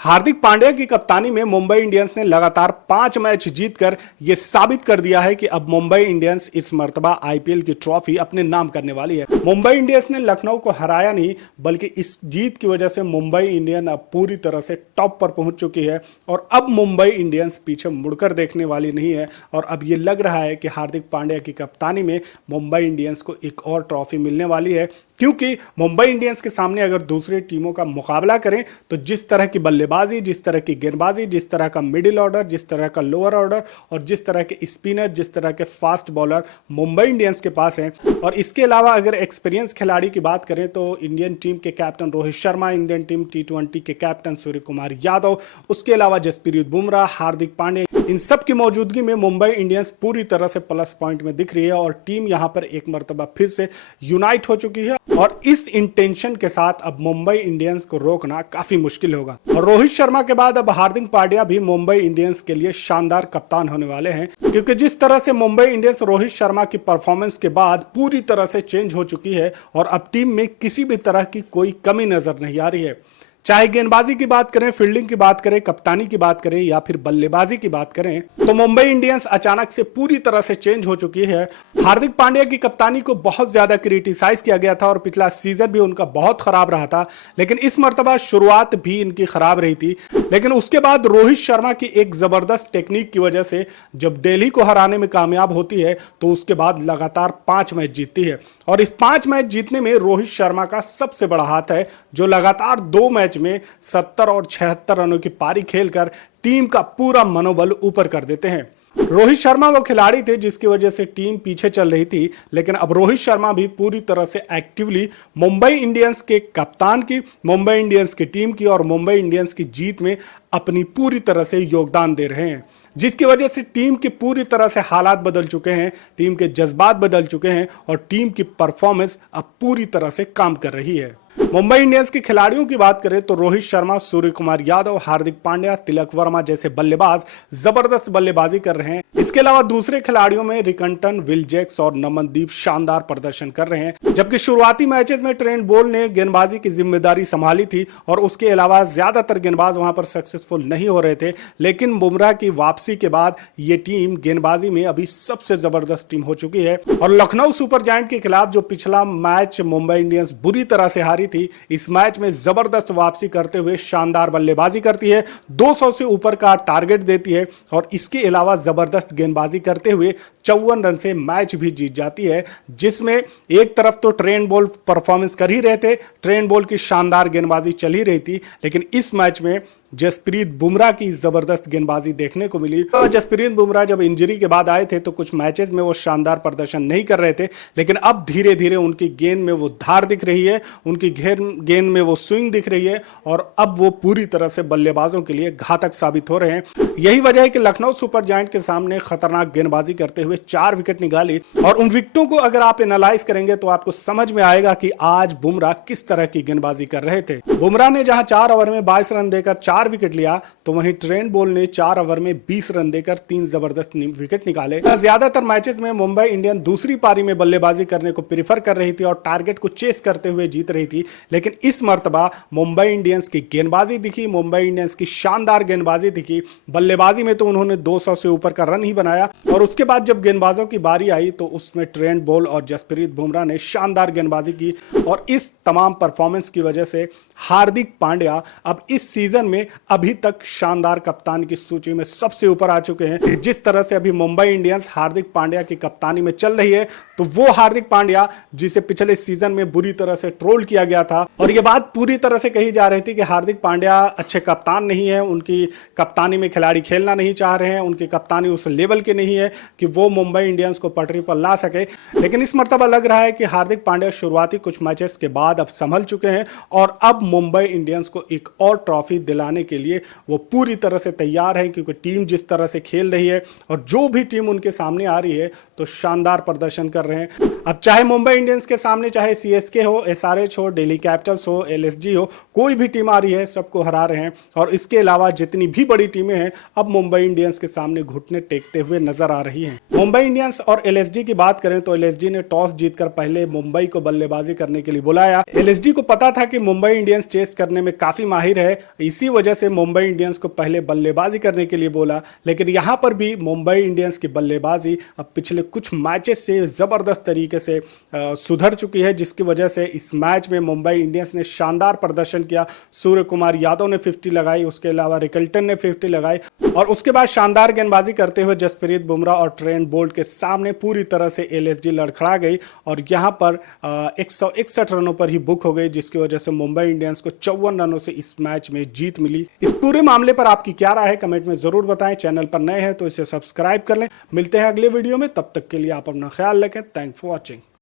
हार्दिक पांड्या की कप्तानी में मुंबई इंडियंस ने लगातार 5 मैच जीतकर यह साबित कर दिया है कि अब मुंबई इंडियंस इस मर्तबा आईपीएल की ट्रॉफी अपने नाम करने वाली है। मुंबई इंडियंस ने लखनऊ को हराया नहीं, बल्कि इस जीत की वजह से मुंबई इंडियन अब पूरी तरह से टॉप पर पहुंच चुकी है और अब मुंबई इंडियंस पीछे मुड़कर देखने वाली नहीं है। और अब यह लग रहा है कि हार्दिक पांड्या की कप्तानी में मुंबई इंडियंस को एक और ट्रॉफी मिलने वाली है, क्योंकि मुंबई इंडियंस के सामने अगर दूसरी टीमों का मुकाबला करें तो जिस तरह की बल्लेबाजी, जिस तरह की गेंदबाजी, जिस तरह का मिडिल ऑर्डर, जिस तरह का लोअर ऑर्डर और जिस तरह के स्पिनर, जिस तरह के फास्ट बॉलर मुंबई इंडियंस के पास हैं, और इसके अलावा अगर एक्सपीरियंस खिलाड़ी की बात करें तो इंडियन टीम के captain Rohit Sharma, Indian team टी20 के कैप्टन सूर्य कुमार यादव, उसके अलावा जसप्रीत बुमराह, हार्दिक पांड्या, इन सब की मौजूदगी में मुंबई इंडियंस पूरी तरह से प्लस पॉइंट में दिख रही है और टीम यहां पर एक मर्तबा फिर से यूनाइट हो चुकी है। और इस इंटेंशन के साथ अब मुंबई इंडियंस को रोकना काफी मुश्किल होगा। और रोहित शर्मा के बाद अब हार्दिक पांड्या भी मुंबई इंडियंस के लिए शानदार कप्तान होने वाले हैं, क्योंकि जिस तरह से मुंबई इंडियंस रोहित शर्मा की परफॉर्मेंस के बाद पूरी तरह से चेंज हो चुकी है और अब टीम में किसी भी तरह की कोई कमी नजर नहीं आ रही है। चाहे गेंदबाजी की बात करें, फील्डिंग की बात करें, कप्तानी की बात करें या फिर बल्लेबाजी की बात करें, तो मुंबई इंडियंस अचानक से पूरी तरह से चेंज हो चुकी है। हार्दिक पांड्या की कप्तानी को बहुत ज्यादा क्रिटिसाइज किया गया था और पिछला सीजन भी उनका बहुत खराब रहा था, लेकिन इस मर्तबा शुरुआत भी इनकी खराब रही थी। लेकिन उसके बाद रोहित शर्मा की एक जबरदस्त टेक्निक की वजह से जब दिल्ली को हराने में कामयाब होती है तो उसके बाद लगातार 5 मैच जीतती है। और इस 5 मैच जीतने में रोहित शर्मा का सबसे बड़ा हाथ है, जो लगातार 2 मैच में 70 और 76 रनों की पारी खेलकर टीम का पूरा मनोबल ऊपर कर देते हैं। रोहित शर्मा वो खिलाड़ी थे जिसकी वजह से टीम पीछे चल रही थी, लेकिन अब रोहित शर्मा भी पूरी तरह से एक्टिवली मुंबई इंडियंस के कप्तान की, मुंबई इंडियंस की टीम की और मुंबई इंडियंस की जीत में अपनी पूरी तरह से योगदान दे रहे हैं, जिसकी वजह से टीम की पूरी तरह से हालात बदल चुके हैं, टीम के जज्बात बदल चुके हैं और टीम की परफॉर्मेंस अब पूरी तरह से काम कर रही है। मुंबई इंडियंस के खिलाड़ियों की बात करें तो रोहित शर्मा, सूर्य कुमार यादव, हार्दिक पांड्या, तिलक वर्मा जैसे बल्लेबाज जबरदस्त बल्लेबाजी कर रहे हैं। इसके अलावा दूसरे खिलाड़ियों में रिकंटन, विल जैक्स और नमनदीप शानदार प्रदर्शन कर रहे हैं। जबकि शुरुआती मैचेस में ट्रेंट बोल्ट ने गेंदबाजी की जिम्मेदारी संभाली थी और उसके अलावा ज्यादातर गेंदबाज वहां पर सक्सेसफुल नहीं हो रहे थे, लेकिन बुमराह की वापसी के बाद ये टीम गेंदबाजी में अभी सबसे जबरदस्त टीम हो चुकी है। और लखनऊ सुपर जायंट के खिलाफ जो पिछला मैच मुंबई इंडियंस बुरी तरह से हारी थी, इस मैच में जबरदस्त वापसी करते हुए शानदार बल्लेबाजी करती है, 200 से ऊपर का टारगेट देती है और इसके अलावा जबरदस्त गेंदबाजी करते हुए 54 रन से मैच भी जीत जाती है, जिसमें एक तरफ तो ट्रेंट बोल्ट परफॉर्मेंस कर ही रहे थे, ट्रेंट बोल्ट की शानदार गेंदबाजी चल ही रही थी, लेकिन इस मैच में जसप्रीत बुमराह की जबरदस्त गेंदबाजी देखने को मिली। तो जसप्रीत बुमराह जब इंजरी के बाद आए थे तो कुछ मैचेस में वो शानदार प्रदर्शन नहीं कर रहे थे, लेकिन अब धीरे धीरे उनकी गेंद में वो धार दिख रही है, उनकी गेंद में वो स्विंग दिख रही है और अब वो पूरी तरह से बल्लेबाजों के लिए घातक साबित हो रहे हैं। यही वजह है कि लखनऊ सुपर जायंट के सामने खतरनाक गेंदबाजी करते हुए 4 विकेट निकाली और उन विकेटों को अगर आप एनालाइज करेंगे तो आपको समझ में आएगा कि आज बुमराह किस तरह की गेंदबाजी कर रहे थे। बुमराह ने जहां 4 ओवर में 22 रन देकर 4 विकेट लिया, तो वहीं ट्रेंट बोल्ट ने 4 ओवर में 20 रन देकर 3 जबरदस्त विकेट निकाले। ज्यादातर मैचेस में मुंबई इंडियन दूसरी पारी में बल्लेबाजी करने को प्रीफर कर रही थी और टारगेट को चेस करते हुए जीत रही थी, लेकिन इस मर्तबा मुंबई इंडियंस की गेंदबाजी दिखी, मुंबई इंडियंस की शानदार गेंदबाजी दिखी। बल्लेबाजी में तो उन्होंने 200 से ऊपर का रन ही बनाया और उसके बाद जब गेंदबाजों की बारी आई तो उसमें ट्रेंट बोल्ट और जसप्रीत बुमराह ने शानदार गेंदबाजी की और इस तमाम परफॉर्मेंस की वजह से हार्दिक पांड्या अब इस सीजन में अभी तक शानदार कप्तान की सूची में सबसे ऊपर आ चुके हैं। जिस तरह से अभी मुंबई इंडियंस हार्दिक पांड्या की कप्तानी में चल रही है, तो वो हार्दिक पांड्या जिसे पिछले सीजन में बुरी तरह से ट्रोल किया गया था और यह बात पूरी तरह से कही जा रही थी कि हार्दिक पांड्या अच्छे कप्तान नहीं है, उनकी कप्तानी में खिलाड़ी खेलना नहीं चाह रहे हैं, उनकी कप्तानी उस लेवल की नहीं है कि वो मुंबई इंडियंस को पटरी पर ला सके। लेकिन इस मर्तबा लग रहा है कि हार्दिक पांड्या शुरुआती कुछ मैचेस के बाद अब संभल चुके हैं और अब मुंबई इंडियंस को एक और ट्रॉफी दिलाने के लिए वो पूरी तरह से तैयार है, क्योंकि टीम जिस तरह से खेल रही है और जो भी टीम उनके सामने आ रही है तो शानदार प्रदर्शन कर रहे हैं। अब चाहे मुंबई इंडियंस के सामने चाहे सीएसके हो, एसआरएच हो, दिल्ली कैपिटल्स हो, एलएसजी हो, कोई भी टीम आ रही है सबको हरा रहे हैं। और इसके अलावा जितनी भी बड़ी टीमें हैं अब मुंबई इंडियंस के सामने घुटने टेकते हुए नजर आ रही हैं। मुंबई इंडियंस और एलएसजी की बात करें तो एलएसजी ने टॉस जीतकर पहले मुंबई को बल्लेबाजी करने के लिए बुलाया, एलएसडी को पता था कि मुंबई इंडियंस चेस करने में काफी माहिर है, इसी वजह से मुंबई इंडियंस को पहले बल्लेबाजी करने के लिए बोला। लेकिन यहां पर भी मुंबई इंडियंस की बल्लेबाजी अब पिछले कुछ मैचेस से जबरदस्त तरीके से सुधर चुकी है, जिसकी वजह से इस मैच में मुंबई इंडियंस ने शानदार प्रदर्शन किया। सूर्य कुमार यादव ने 50 लगाई, उसके अलावा रिकल्टन ने 50 लगाई और उसके बाद शानदार गेंदबाजी करते हुए जसप्रीत बुमराह और ट्रेंट बोल्ट के सामने पूरी तरह से एलएसडी लड़खड़ा गई और यहां पर 161 रनों पर ही बुक हो गई, जिसकी वजह से मुंबई इंडियंस को 54 रनों से इस मैच में जीत मिली। इस पूरे मामले पर आपकी क्या राय है कमेंट में जरूर बताएं। चैनल पर नए हैं तो इसे सब्सक्राइब कर लें। मिलते हैं अगले वीडियो में, तब तक के लिए आप अपना ख्याल रखें। Thanks for watching.